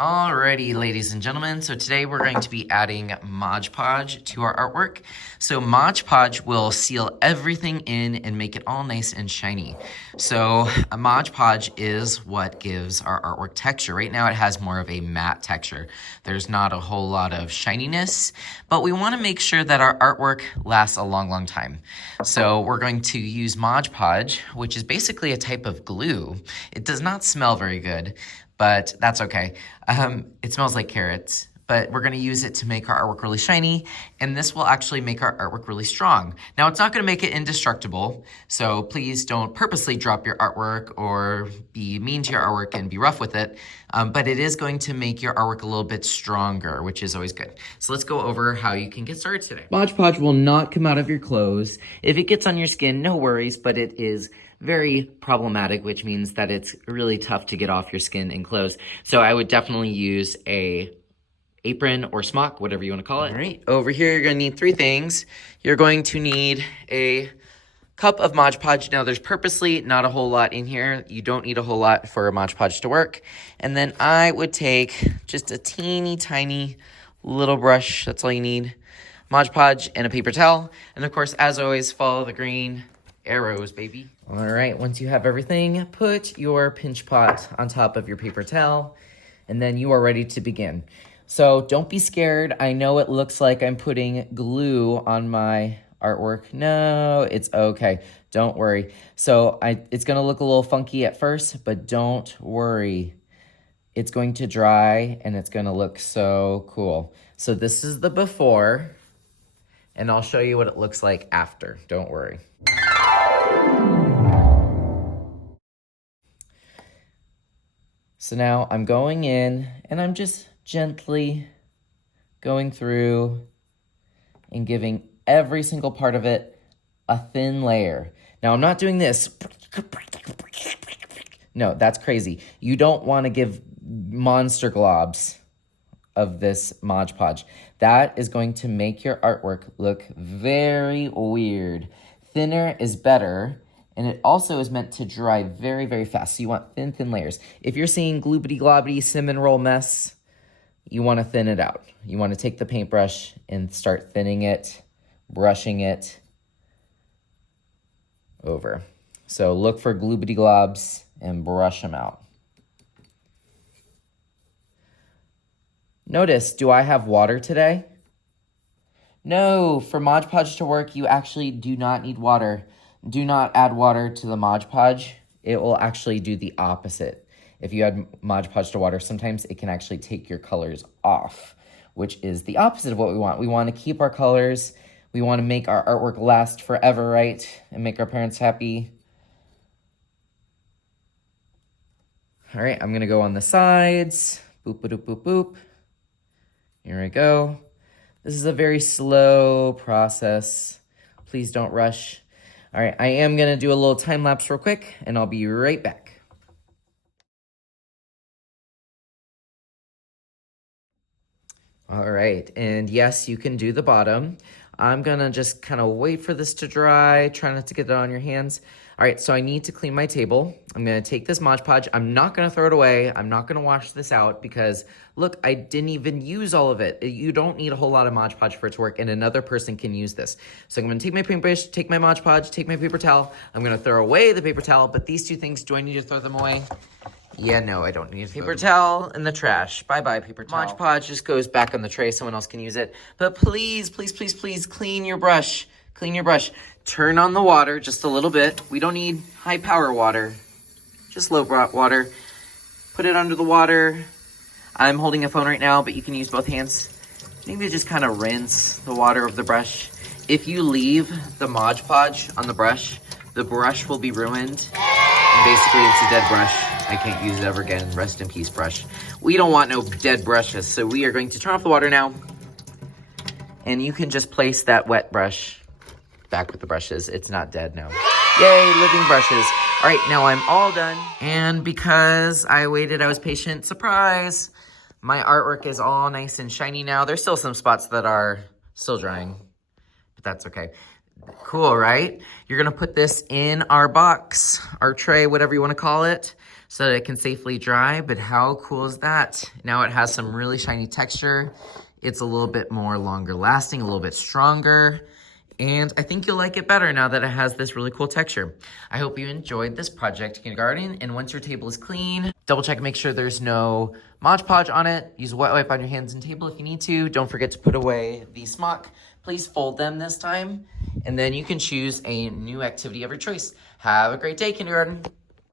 Alrighty, ladies and gentlemen, so today we're going to be adding Mod Podge to our artwork. So Mod Podge will seal everything in and make it all nice and shiny. So a Mod Podge is what gives our artwork texture. Right now it has more of a matte texture. There's not a whole lot of shininess, but we want to make sure that our artwork lasts a long time. So we're going to use Mod Podge, which is basically a type of glue. It does not smell very good, but that's okay. It smells like carrots, but we're gonna use it to make our artwork really shiny, and this will actually make our artwork really strong. Now, it's not gonna make it indestructible, so please don't purposely drop your artwork or be mean to your artwork and be rough with it, but it is going to make your artwork a little bit stronger, which is always good. So let's go over how you can get started today. Mod Podge will not come out of your clothes. If it gets on your skin, no worries, but it is very problematic, which means that it's really tough to get off your skin and clothes. So I would definitely use a apron or smock, whatever you want to call it. All right, over here you're gonna need three things. You're going to need a cup of Mod Podge. Now there's purposely not a whole lot in here. You don't need a whole lot for Mod Podge to work. And then I would take just a teeny tiny little brush, that's all you need, Mod Podge, and a paper towel. And of course, as always, follow the green arrows, baby. All right, once you have everything, put your pinch pot on top of your paper towel, and then you are ready to begin. So don't be scared. I know it looks like I'm putting glue on my artwork. No, it's okay. Don't worry. So it's gonna look a little funky at first, but don't worry. It's going to dry and it's gonna look so cool. So this is the before, and I'll show you what it looks like after. Don't worry. So now I'm going in and I'm just gently going through and giving every single part of it a thin layer. Now I'm not doing this. No, that's crazy. You don't want to give monster globs of this Mod Podge. That is going to make your artwork look very weird. Thinner is better. And it also is meant to dry very fast. So you want thin layers. If you're seeing gloobity-globbity cinnamon roll mess, you want to thin it out. You want to take the paintbrush and start thinning it, brushing it over. So look for gloobity-globs and brush them out. Notice, do I have water today? No, for Mod Podge to work, you actually do not need water. Do not add water to the Mod Podge. It will actually do the opposite. If you add Mod Podge to water, sometimes it can actually take your colors off, which is the opposite of what we want. We want to keep our colors. We want to make our artwork last forever, right? And make our parents happy. All right, I'm going to go on the sides. Boop, boop, boop, boop. Here we go. This is a very slow process. Please don't rush. All right, I am gonna do a little time lapse real quick and I'll be right back. All right, and yes, you can do the bottom. I'm gonna just kind of wait for this to dry, try not to get it on your hands. All right, so I need to clean my table. I'm gonna take this Mod Podge. I'm not gonna throw it away. I'm not gonna wash this out because look, I didn't even use all of it. You don't need a whole lot of Mod Podge for it to work, and another person can use this. So I'm gonna take my paintbrush, take my Mod Podge, take my paper towel. I'm gonna throw away the paper towel, but these two things, do I need to throw them away? Yeah, no, I don't need a paper towel in the trash. Bye-bye, paper towel. Mod Podge just goes back on the tray. Someone else can use it. But please clean your brush. Clean your brush. Turn on the water just a little bit. We don't need high power water. Just low water. Put it under the water. I'm holding a phone right now, but you can use both hands. Maybe just kind of rinse the water of the brush. If you leave the Mod Podge on the brush will be ruined. And basically, it's a dead brush. I can't use it ever again. Rest in peace, brush. We don't want no dead brushes, so we are going to turn off the water now. And you can just place that wet brush back with the brushes. It's not dead now. Yay, living brushes. All right, now I'm all done. And because I waited, I was patient, surprise, my artwork is all nice and shiny now. There's still some spots that are still drying, but that's okay. Cool, right? You're gonna put this in our box, our tray, whatever you wanna call it. so that it can safely dry. But how cool is that? Now it has some really shiny texture. It's a little bit more longer lasting, a little bit stronger. And I think you'll like it better now that it has this really cool texture. I hope you enjoyed this project, kindergarten. And once your table is clean, double check and make sure there's no Mod Podge on it. Use a wet wipe on your hands and table if you need to. Don't forget to put away the smock. Please fold them this time. And then you can choose a new activity of your choice. Have a great day, kindergarten.